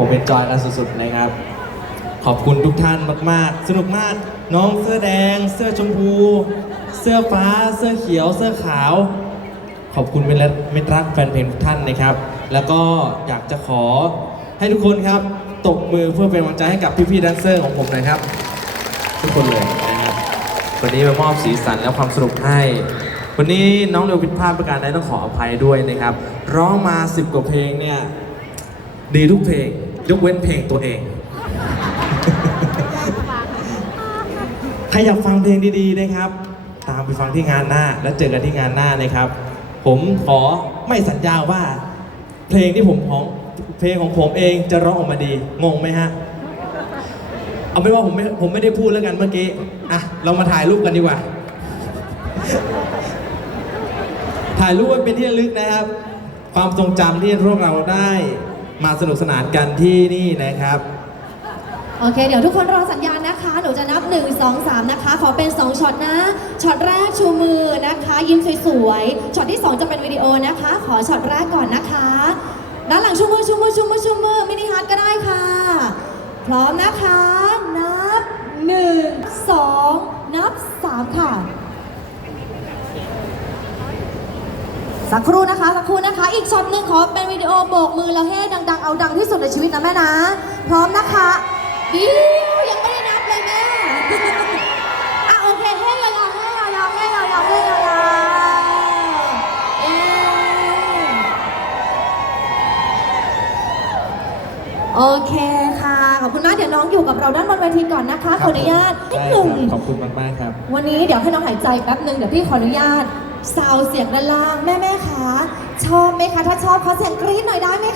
ผมเป็นจอยกันสุดๆนะครับ ขอบคุณทุกท่านมากๆ สนุกมาก น้องเสื้อแดง เสื้อชมพู เสื้อฟ้า เสื้อเขียว เสื้อขาว ขอบคุณเป็นเมิตรรักแฟนเพลงทุกท่านนะครับ แล้วก็อยากจะขอให้ทุกคนครับ ตบมือเพื่อเป็นกำลังใจให้กับพี่ๆแดนเซอร์ของผมนะครับ ทุกคนเลยนะครับ วันนี้มามอบสีสันและความสนุกให้วันนี้น้องเร็วผิดพลาดประการใดต้องขออภัยด้วยนะครับ ร้องมา 10 กว่าเพลงเนี่ยดีทุกเพลง ยกเว้นเพลงตัวเอง ใครอยากฟังเพลงดีๆนะครับ ตามไปฟังที่งานหน้า แล้วเจอกันที่งานหน้านะครับ ผมขอไม่สัญญาว่า เพลงที่ผมของเพลงของผมเองจะร้องออกมาดี งงไหมฮะ เอาเป็นว่าผมไม่ผมไม่ได้พูดแล้วกันเมื่อกี้ อะ เรามาถ่ายรูปกันดีกว่า ถ่ายรูปไว้เป็นที่ระลึกนะครับ ความทรงจำที่พวกเราได้ มาสนุกสนานกันที่นี่นะครับ โอเค เดี๋ยวทุกคนรอสัญญาณนะคะ หนูจะนับ 1 2 3 นะคะ ขอเป็น 2ช็อตนะ ช็อตแรกชูมือนะคะ ยิ้มสวยๆ ช็อตที่ 2 จะเป็นวิดีโอนะคะ ขอช็อตแรกก่อนนะคะ ด้านหลังชูมือชูมือชูมือชูมือมินิฮาร์ดก็ได้ค่ะ พร้อมนะคะ นับ 1 2 นับ 3 ค่ะ สักครู่นะคะสักครู่นะคะ อีกช็อตหนึ่งขอเป็นวิดีโอโบกมือแล้วให้ดัง ๆ เอาดังที่สุดในชีวิตนะแม่นะ พร้อมนะคะดิวยังไม่ได้นับเลยแม่อะโอเคให้ยาวๆให้ยาวๆให้ยาวๆให้ยาวๆเย้โอเคค่ะ ขอบคุณมากเดี๋ยวน้องอยู่กับเราด้านบนเวทีก่อนนะคะขออนุญาตนิดหนึ่งขอบคุณมากๆครับ วันนี้เดี๋ยวให้น้องหายใจแป๊บหนึ่งเดี๋ยวพี่ขออนุญาต ซาวเสียงด้านล่างแม่แม่คะชอบไหมคะ ถ้าชอบขอเสียงกรี๊ดหน่อยได้ไหมคะ